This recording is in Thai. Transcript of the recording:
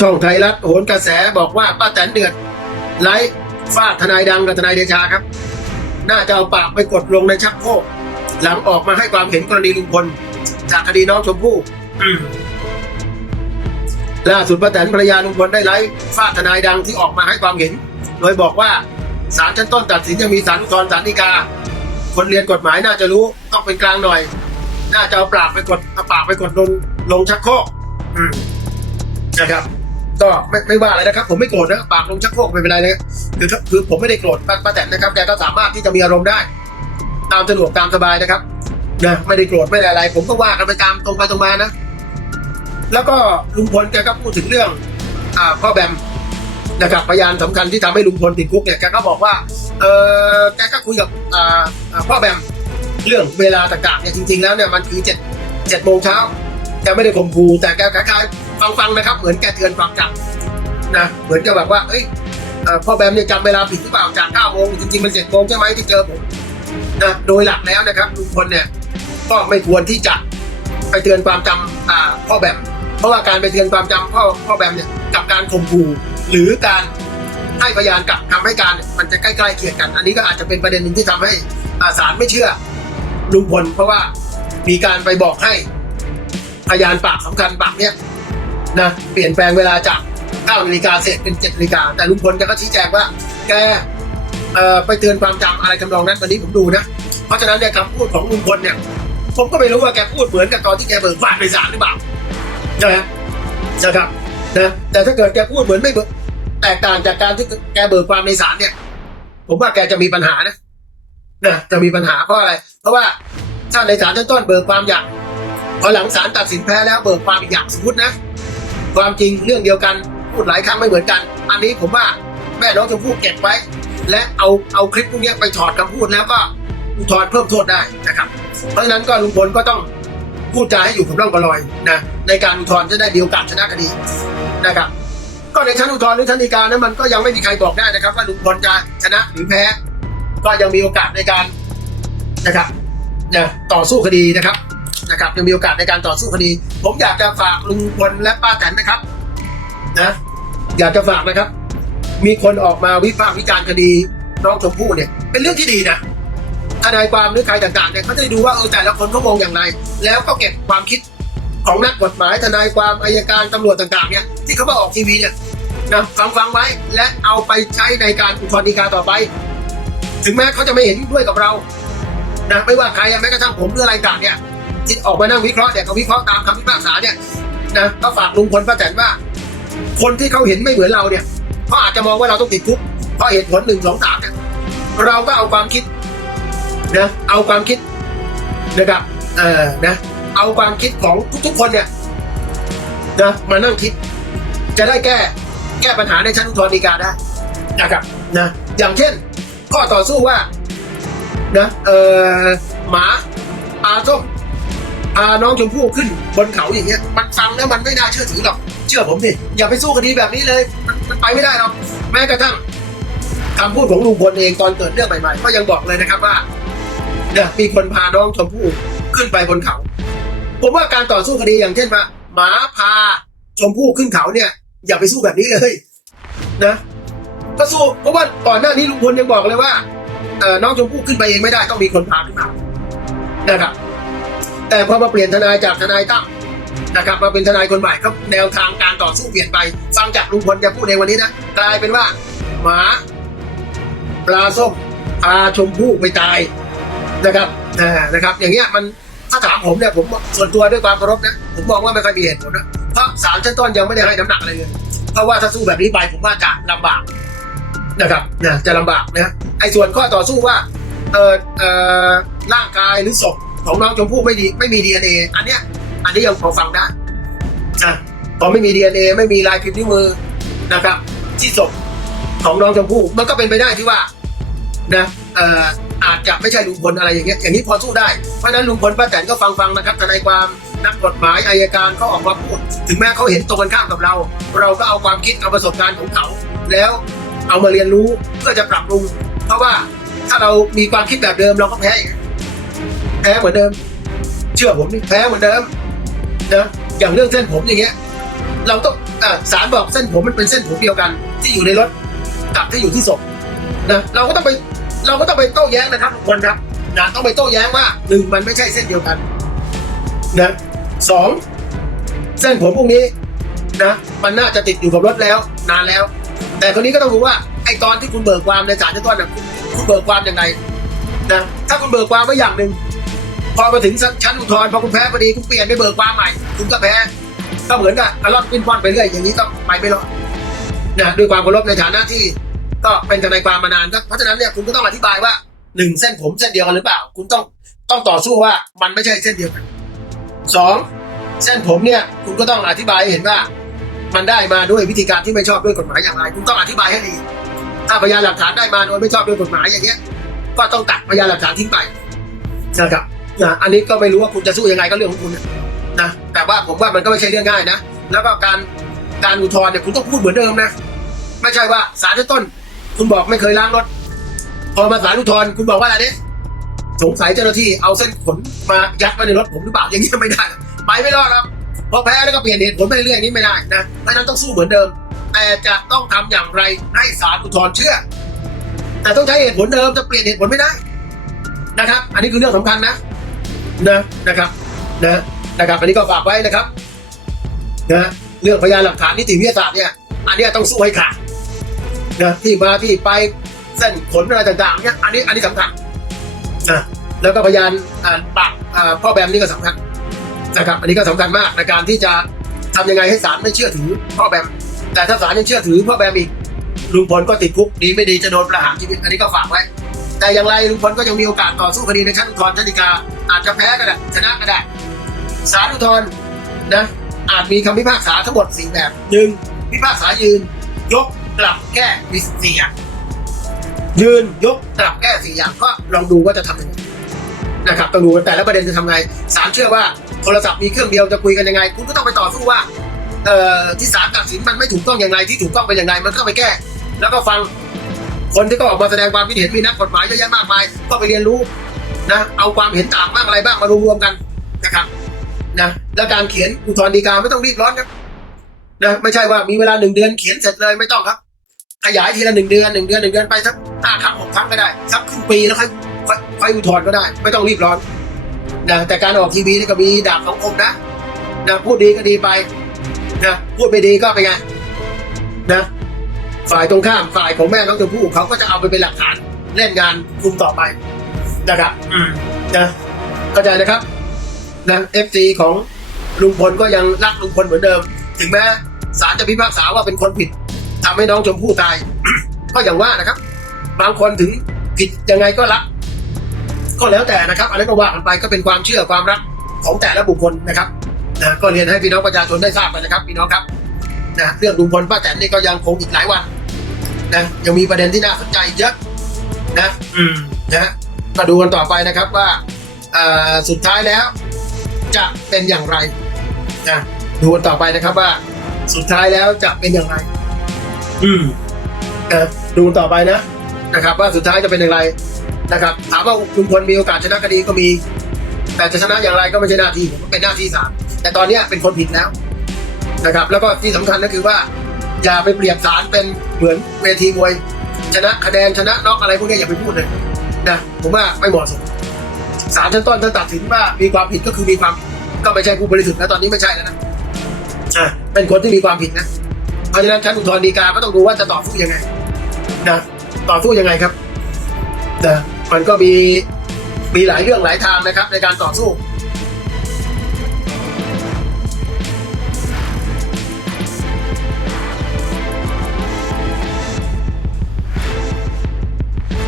ช่องไทยรัฐโหนกระแสบอกว่าป้าแตนเดือดไลฟ์ฟาดทนายดังกับทนายเดชาครับ น่าจะเอาปากไปกดลงในชักโครกหลังออกมาให้ความเห็นกรณีลุงพลจากคดีน้องชมพู่อืมล่าสุดป้าแตนภรรยาลุงพลได้ไลฟ์ฟาดทนายดังที่ออกมาให้ความเห็น โดยบอกว่าศาลชั้นต้นตัดสินยังมีศาลอุทธรณ์ศาลฎีกา คนเรียนกฎหมายน่าจะรู้ต้องเป็นกลางหน่อย น่าจะเอาปากไปกดเอาปากไปกดลงลงชักโครกอืมนะครับ ก็ไม่ไม่ว่าอะไรนะครับ ผมไม่โกรธนะปากลงชักโครกไม่เป็นไรเลยคือคือผมไม่ได้โกรธป้าป้าแตนนะครับแกก็สามารถที่จะมีอารมณ์ได้ ตามสะดวกตามสบายนะครับนะไม่ได้โกรธไม่ได้อะไร ผมก็ว่ากันไปตามตรงไปตรงมานะ แล้วก็ลุงพลแกก็พูดถึงเรื่อง อ่าพ่อแบมนะครับพยานสำคัญที่ทำให้ลุงพลติดคุกเนี่ยแกก็บอกว่าเออแกก็คุยกับอ่าอ่าพ่อแบมเรื่องเวลาต่างๆเนี่ยจริงๆแล้วเนี่ยมันคือเจ็ดเจ็ดโมงเช้าแกไม่ได้ข่มขู่แต่แกคล้ายๆ ฟังๆนะครับ เหมือนแกเตือนความจำนะเหมือนกับแบบว่าเอ้ยอพ่อแบมเนี่ยจำเวลาผิดหรือเปล่าจากเก้าโมงจริงๆมันเจ็ดโมงใช่ไหมที่เจอผมนะโดยหลักแล้วนะครับลุงพลเนี่ยก็ไม่ควรที่จะไปเตือนความจำอ่าพ่อแบมเพราะว่าการไปเตือนความจำพ่อพ่อแบมเนี่ยกับการข่มขู่หรือการให้พยานกลับคำให้การมันจะใกล้ๆเคียงกัน อันนี้ก็อาจจะเป็นประเด็นหนึ่งที่ทำให้อาศาลไม่เชื่อลุงพลเพราะว่ามีการไปบอกให้พยานปากสำคัญปากเนี่ย นะเปลี่ยนแปลงเวลาจาก9นาฬิกาเสร็จเป็น7นาฬิกาแต่ลุงพลแกก็ชี้แจงว่า แกเอ่อไปเตือนความจำอะไรทำนองนั้นวันนี้ผมดูนะเพราะฉะนั้นเนี่ยคำพูดของลุงพลเนี่ย ผมก็ไม่รู้ว่าแกพูดเหมือนกับตอนที่แกเบิกบานในศาลหรือเปล่าใช่ไหมนะครับนะแต่ถ้าเกิดแกพูดเหมือนไม่เบิกแตกต่างจากการที่แกเบิกความในศาลเนี่ย ผมว่าแกจะมีปัญหานะนะจะมีปัญหาเพราะอะไร เพราะว่าถ้าในศาลชั้นต้นเบิกความอย่างพอหลังศาลตัดสินแพ้แล้วเบิกความอีกอย่างสมมตินะ ความจริงเรื่องเดียวกันพูดหลายครั้งไม่เหมือนกัน อันนี้ผมว่าแม่น้องชมพู่เก็บไว้ และเอาเอาคลิปพวกนี้ไปถอดคำพูดแล้วก็อุทธรณ์เพิ่มโทษได้นะครับ เพราะฉะนั้นก็ลุงพลก็ต้องพูดจาให้อยู่กับร่องกับรอยนะในการอุทธรณ์จะได้มีโอกาสชนะคดีนะครับ ก็ในชั้นอุทธรณ์หรือชั้นฎีกานั้นมันก็ยังไม่มีใครบอกได้นะครับ ว่าลุงพลจะชนะหรือแพ้ ก็ยังมีโอกาสในการนะครับนะต่อสู้คดีนะครับ นะครับยังมีโอกาสในการต่อสู้คดี ผมอยากจะฝากลุงพลและป้าแตนนะครับนะอยากจะฝากนะครับ มีคนออกมาวิพากษ์วิจารณ์คดีน้องชมพู่เนี่ย เป็นเรื่องที่ดีนะทนายความหรือใครต่างๆเนี่ยเขาจะได้ดูว่าเออแต่ละคนเขามองอย่างไร แล้วก็เก็บความคิดของนักกฎหมายทนายความอายการตำรวจต่างๆเนี่ยที่เขามาออกทีวีเนี่ยนะฟังฟังไว้และเอาไปใช้ในการอุทธรณ์ฎีกาต่อไป ถึงแม้เขาจะไม่เห็นด้วยกับเรานะไม่ว่าใครแม้กระทั่งผมหรืออะไรต่างเนี่ย ที่ออกมานั่งวิเคราะห์เนี่ยก็วิเคราะห์ตามคำพิพากษาเนี่ยนะก็ฝากลุงพลป้าแตนว่า คนที่เขาเห็นไม่เหมือนเราเนี่ยเขาอาจจะมองว่าเราต้องติดคุกเพราะเหตุผลหนึ่งสองสามเนี่ยเราก็เอาความคิดนะเอาความคิดนะครับเออนะเอาความคิดของทุกๆคนเนี่ยนะมานั่งคิด จะได้แก้แก้ปัญหาในชั้นอุทธรณ์ฎีกาได้นะครับนะอย่างเช่น ข้อต่อสู้ว่านะเออหมาปลาส้มาน้องชมพู่ขึ้นบนเขาอย่างเงี้ยมันฟังแล้วมันไม่น่าเชื่อถือหรอกเชื่อผมดิอย่าไปสู้คดีแบบนี้เลยมันมันไปไม่ได้หรอกแม้กระทั่งคำพูดของลุงพลเองตอนเกิดเรื่องใหม่ๆ ก็ยังบอกเลยนะครับว่าเนี่ยมีคนพาน้องชมพู่ขึ้นไปบนเขา ผมว่าการต่อสู้คดีอย่างเช่นว่าหมาพาชมพู่ขึ้นเขาเนี่ย อย่าไปสู้แบบนี้เลยนะก็สู้เพราะว่าก่อนหน้านี้ลุงพลยังบอกเลยว่าน้องชมพู่ขึ้นไปเองไม่ได้ต้องมีคนพาขึ้นมานะครับ แต่พอมาเปลี่ยนทนายจากทนายตั้มนะครับมาเป็นทนายคนใหม่ก็แนวทางการต่อสู้เปลี่ยนไปฟังจากลุงพลจะพูดในวันนี้นะกลายเป็นว่า หมาปลาส้มพาชมพู่ไปตายนะครับอ่านะครับ อย่างเงี้ยมันถ้าถามผมเนี่ยผมส่วนตัวด้วยความเคารพนะผมมองว่าไม่ค่อยมีเหตุผลนะเพราะศาลชั้นต้นยังไม่ได้ให้น้ำหนักอะไรเลยเพราะว่าถ้าสู้แบบนี้ไปผมว่าจะลำบากนะครับนะจะลำบากนะไอ้ส่วนข้อต่อสู้ว่าเออเออร่างกายหรือศพ ของน้องชมพู่ไม่ดีไม่มีดีเอ็นเออันเนี้ย อันนี้ยังพอฟังได้อะพอไม่มีดีเอ็นเอไม่มีลายพิมพ์นิ้วมือนะครับ ที่ศพของน้องชมพู่มันก็เป็นไปได้ที่ว่านะเอ่ออาจจะไม่ใช่ลุงพลอะไรอย่างเงี้ยอย่างนี้พอสู้ได้เพราะนั้นลุงพลป้าแตนก็ฟังฟังนะครับทนายความนักกฎหมายอายการเขาออกมาพูดถึงแม้เขาเห็นตรงกันข้ามกับเรา เราก็เอาความคิดเอาประสบการณ์ของเขา แล้วเอามาเรียนรู้เพื่อจะปรับปรุง เพราะว่าถ้าเรามีความคิดแบบเดิมเราก็แพ้ แพ้เหมือนเดิม เชื่อผมนี่แพ้เหมือนเดิมนะอย่างเรื่องเส้นผมอย่างเงี้ย เราต้องอ่อศาลบอกเส้นผมมันเป็นเส้นผมเดียวกัน ที่อยู่ในรถกับที่อยู่ที่ศพนะเราก็ต้องไปเราก็ต้องไปโต้แย้งนะครับทุกคนครับนะต้องไปโต้แย้งว่าหนึ่งมันไม่ใช่เส้นเดียวกันนะสองเส้นผมพวกนี้นะมันน่าจะติดอยู่กับรถแล้ว นานแล้ว แต่คนนี้ก็ต้องรู้ว่าไอ้ตอนที่คุณเบิกความในศาลชั้นต้นนะคุณเบิกความยังไงนะถ้าคุณเบิกความไว้อย่างหนึ่ง อมาถึงชั้นอุทธรณ์พอคุณแพ้พอดีคุณเปลี่ยนไปเบิกความใหม่ คุณก็แพ้ก็เหมือนกับกระล่อนปิ้นป้อนไปเรื่อยอย่างนี้ก็ไปไม่รอดนะด้วยความเคารพในฐานะที่ ก็เป็นทนายความมานานก็เพราะฉะนั้นเนี่ยคุณก็ต้องอธิบายว่าหนึ่งเส้นผมเส้นเดียวกันหรือเปล่า คุณต้องต้องต่อสู้ว่ามันไม่ใช่เส้นเดียวกันสองเส้นผมเนี่ยคุณก็ต้องอธิบายให้เห็นว่า มันได้มาด้วยวิธีการที่ไม่ชอบด้วยกฎหมายอย่างไร คุณต้องอธิบายให้ดีถ้าพยานหลักฐานได้มาโดยไม่ชอบด้วยกฎหมายอย่างเงี้ย ก็ต้องตัดพยานหลักฐานทิ้งไปนะครับ นะอันนี้ก็ไม่รู้ว่าคุณจะสู้ยังไงก็เรื่องของคุณนะแต่ว่าผมว่ามันก็ไม่ใช่เรื่องง่ายนะแล้วก็การการอุทธรณ์เนี่ยคุณต้องพูดเหมือนเดิมนะ ไม่ใช่ว่าศาลชั้นต้น คุณบอกไม่เคยล้างรถ พอมาศาลอุทธรณ์คุณบอกว่าอะไรเนี่ยสงสัยเจ้าหน้าที่เอาเส้นขนมายัดไว้ในรถผมหรือเปล่าอย่างนี้ไม่ได้ ไปไม่รอดครับพอแพ้แล้วก็เปลี่ยนเหตุผลไปเรื่อยๆอย่างนี้ไม่ได้นะเพราะนั้นต้องสู้เหมือนเดิม แต่จะต้องทำอย่างไรให้ศาลอุทธรณ์เชื่อ แต่ต้องใช้เหตุผลเดิมจะเปลี่ยนเหตุผลไม่ได้นะครับ อันนี้คือเรื่องสำคัญนะ นะนะครับนะนะครับอันนี้ก็ฝากไว้นะครับนะเรื่องพยานหลักฐานนิติวิทยาศาสตร์เนี่ยอันนี้ต้องสู้ให้ขาดนะที่มาที่ไปเส้นขนอะไรต่างๆเนี่ยอันนี้อันนี้สำคัญนะแล้วก็พยานอ่าปากพ่อแบมนี่ก็สำคัญนะครับ อันนี้ก็สำคัญมากในการที่จะทำยังไงให้ศาลไม่เชื่อถือพ่อแบมแต่ถ้าศาลยังเชื่อถือพ่อแบมอีกลุงพลก็ติดคุกดีไม่ดีจะโดนประหารชีวิตอันนี้ก็ฝากไว้ แต่อย่างไรลุงพลก็ยังมีโอกาสต่อสู้คดีในชั้นอุทธรณ์ชั้นฎีกาอาจจะแพ้ก็ได้ชนะก็ได้ศาลอุทธรณ์นะอาจมีคำพิพากษาทั้งหมดสี่แบบหนึ่งพิพากษายืน ยกกลับแก้มีสี่อย่างยืนยกกลับแก้สี่อย่างก็ลองดูว่าจะทำยังไงนะครับต้องดูแต่ละประเด็นจะทำไงศาลเชื่อว่าโทรศัพท์มีเครื่องเดียวจะคุยกันยังไง คุณก็ต้องไปต่อสู้ว่าเอ่อที่ศาลตัดสินมันไม่ถูกต้องอย่างไรที่ถูกต้องเป็นอย่างไรมันก็ไปแก้ แล้วก็ฟัง คนที่ก็ออกมาแสดงความคิดเห็นมีนักกฎหมายเยอะแยะมากมาย ก็ไปเรียนรู้นะเอาความเห็นต่างบ้างอะไรบ้างมารวมๆกันนะครับนะแล้วการเขียนอุทธรณ์ฎีกาไม่ต้องรีบร้อนครับนะไม่ใช่ว่ามีเวลาหนึ่งเดือนเขียนเสร็จเลยไม่ต้องครับ ขยายทีละหนึ่งเดือนหนึ่งเดือนหนึ่งเดือนไปสักห้าครั้งหกครั้งก็ได้สักครึ่งปีแล้วค่อยค่อยอุทธรณ์ก็ได้ ไม่ต้องรีบร้อนนะแต่การออกทีวีนี่ก็มีดาบสองคมนะนะพูดดีก็ดีไปนะพูดไม่ดีก็เป็นไงนะ ฝ่ายตรงข้ามฝ่ายของแม่น้องชมพู่เขาก็จะเอาไปเป็นหลักฐานเล่นงานคุมต่อไปนะครับอืมนะเข้าใจนะครับนะเอฟซีของลุงพลก็ยังรักลุงพลเหมือนเดิม ถึงแม้ศาลจะพิพากษาว่าเป็นคนผิดทำให้น้องชมพู่ตาย ก็อย่างว่านะครับ บางคนถึงผิดยังไงก็รัก ก็แล้วแต่นะครับอันนั้นก็ว่ากันไปก็เป็นความเชื่อความรักของแต่ละบุคคลนะครับนะก็เรียนให้พี่น้องประชาชนได้ทราบกันนะครับพี่น้องครับนะเรื่องลุงพลป้าแตนนี่ก็ยังคงอีกหลายวัน นะยังมีประเด็นที่น่าสนใจอีกเยอะนะอืมนะมาดูกันต่อไปนะครับว่าเอ่อสุดท้ายแล้ว จะเป็นอย่างไรนะดูกันต่อไปนะครับว่า สุดท้ายแล้วจะเป็นอย่างไร อืมนะดูกันต่อไปนะนะครับ ว่าสุดท้ายจะเป็นอย่างไรนะครับ ถามว่าลุงพลมีโอกาสชนะคดีก็มี แต่จะชนะอย่างไรก็ไม่ใช่หน้าที่ผมเป็นหน้าที่ศาลแต่ตอนเนี้ยเป็นคนผิดแล้วนะครับ แล้วก็ที่สำคัญก็คือว่า อย่าไปเปรียบศาลเป็นเหมือนเวทีมวย ชนะคะแนนชนะน็อกอะไรพวกนี้อย่าไปพูดเลยนะผมว่าไม่เหมาะสมศาลชั้นต้นถ้าตัดสินว่ามีความผิดก็คือมีความก็ไม่ใช่ผู้บริสุทธิ์แล้วตอนนี้ไม่ใช่แล้วนะอะเป็นคนที่มีความผิดนะเพราะฉะนั้นชั้นอุทธรณ์ฎีกาก็ต้องดูว่าจะต่อสู้ยังไงนะต่อสู้ยังไงครับนะมันก็มีมีหลายเรื่องหลายทางนะครับ ในการต่อสู้